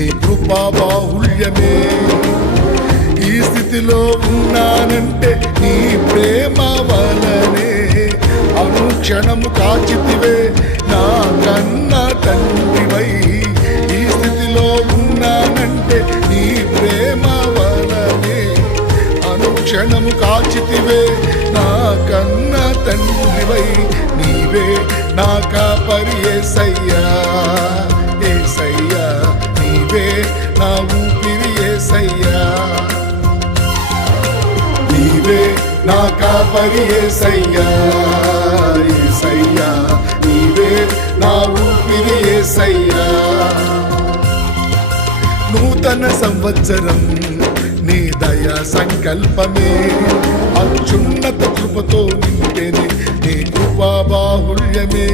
నీ కృపా బాహుళ్యమే. ఈ స్థితిలో ఉన్నానంటే నీ ప్రేమ వలనే, అనుక్షణము కాచితివే నా కన్న తండ్రివై. ఈ స్థితిలో ఉన్నానంటే నీ ప్రేమ వలనే, అనుక్షణము కాచితివే నా కన్న తండ్రివై. నీవే నా కాపరి యేసయ్యా, యేసయ్యా నీవే నా ఊపిరి యేసయ్యా. నీవే నా కాపరి యేసయ్యా, యేసయ్యా నీవే నా ఊపిరి యేసయ్యా. నూతన సంవత్సరం నీ దయా సంకల్పమే, అత్యున్నత కృపతో నింపెని నీ కృపా బాహుళ్యమే.